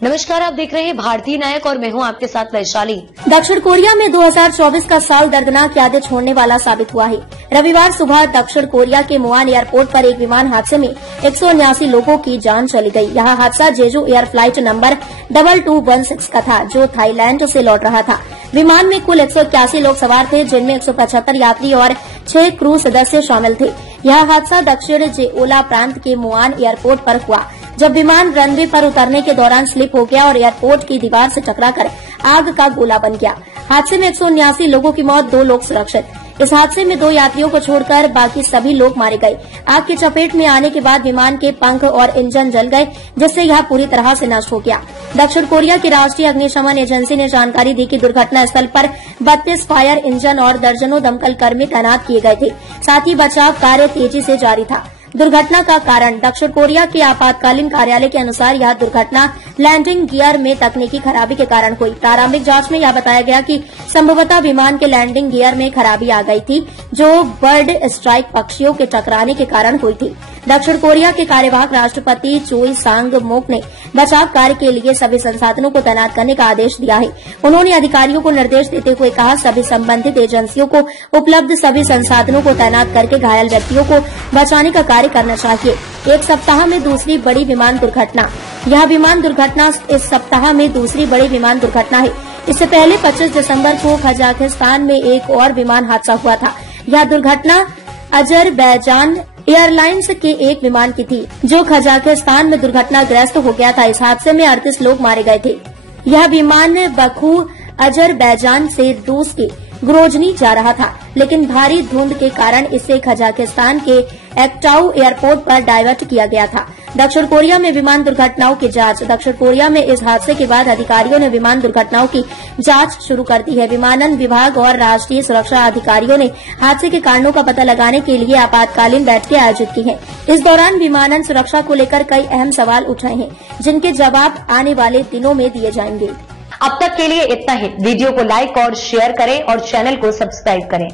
नमस्कार, आप देख रहे हैं भारतीय नायक और मैं हूं आपके साथ वैशाली। दक्षिण कोरिया में 2024 का साल दर्दनाक यादें छोड़ने वाला साबित हुआ है। रविवार सुबह दक्षिण कोरिया के मुआन एयरपोर्ट पर एक विमान हादसे में 179 लोगों की जान चली गई। यह हादसा जेजू एयर फ्लाइट नंबर 2216 का था, जो थाईलैंड से लौट रहा था। विमान में कुल 181 लोग सवार थे, जिनमें 175 यात्री और 6 क्रू सदस्य शामिल थे। यह हादसा दक्षिण जेओला प्रांत के मुआन एयरपोर्ट पर हुआ, जब विमान रनवे पर उतरने के दौरान स्लिप हो गया और एयरपोर्ट की दीवार से टकराकर आग का गोला बन गया। हादसे में 179 लोगों की मौत, 2 लोग सुरक्षित। इस हादसे में 2 यात्रियों को छोड़कर बाकी सभी लोग मारे गए। आग की चपेट में आने के बाद विमान के पंख और इंजन जल गए, जिससे यह पूरी तरह से नष्ट हो गया। दक्षिण कोरिया की राष्ट्रीय अग्निशमन एजेंसी ने जानकारी दी कि दुर्घटना स्थल पर 32 फायर इंजन और दर्जनों दमकल कर्मी तैनात किए गए थे। साथ ही बचाव कार्य तेजी से जारी था। दुर्घटना का कारण दक्षिण कोरिया के आपातकालीन कार्यालय के अनुसार यह दुर्घटना लैंडिंग गियर में तकनीकी खराबी के कारण हुई। प्रारंभिक जांच में यह बताया गया कि संभवतः विमान के लैंडिंग गियर में खराबी आ गई थी, जो बर्ड स्ट्राइक पक्षियों के टकराने के कारण हुई थी। दक्षिण कोरिया के कार्यवाहक राष्ट्रपति चोई सांग मोक ने बचाव कार्य के लिए सभी संसाधनों को तैनात करने का आदेश दिया है। उन्होंने अधिकारियों को निर्देश देते हुए कहा, सभी संबंधित एजेंसियों को उपलब्ध सभी संसाधनों को तैनात करके घायल व्यक्तियों को बचाने का कार्य करना चाहिए। एक सप्ताह में दूसरी बड़ी विमान दुर्घटना। यह विमान दुर्घटना इस सप्ताह में दूसरी बड़ी विमान दुर्घटना है। इससे पहले 25 दिसंबर को कजाकिस्तान में एक और विमान हादसा हुआ था। यह दुर्घटना अजरबैजान एयरलाइंस के एक विमान की थी, जो कजाकिस्तान में दुर्घटनाग्रस्त हो गया था। इस हादसे में 38 लोग मारे गए थे। यह विमान बखू अजरबैजान से रूस के ग्रोजनी जा रहा था, लेकिन भारी धुंध के कारण इसे कजाकिस्तान के एक्टाउ एयरपोर्ट पर डाइवर्ट किया गया था। दक्षिण कोरिया में विमान दुर्घटनाओं की जांच। दक्षिण कोरिया में इस हादसे के बाद अधिकारियों ने विमान दुर्घटनाओं की जांच शुरू कर दी है। विमानन विभाग और राष्ट्रीय सुरक्षा अधिकारियों ने हादसे के कारणों का पता लगाने के लिए आपातकालीन बैठकें आयोजित की हैं। इस दौरान विमानन सुरक्षा को लेकर कई अहम सवाल उठाए हैं, जिनके जवाब आने वाले दिनों में दिए जाएंगे। अब तक के लिए इतना ही। वीडियो को लाइक और शेयर करें और चैनल को सब्सक्राइब करें।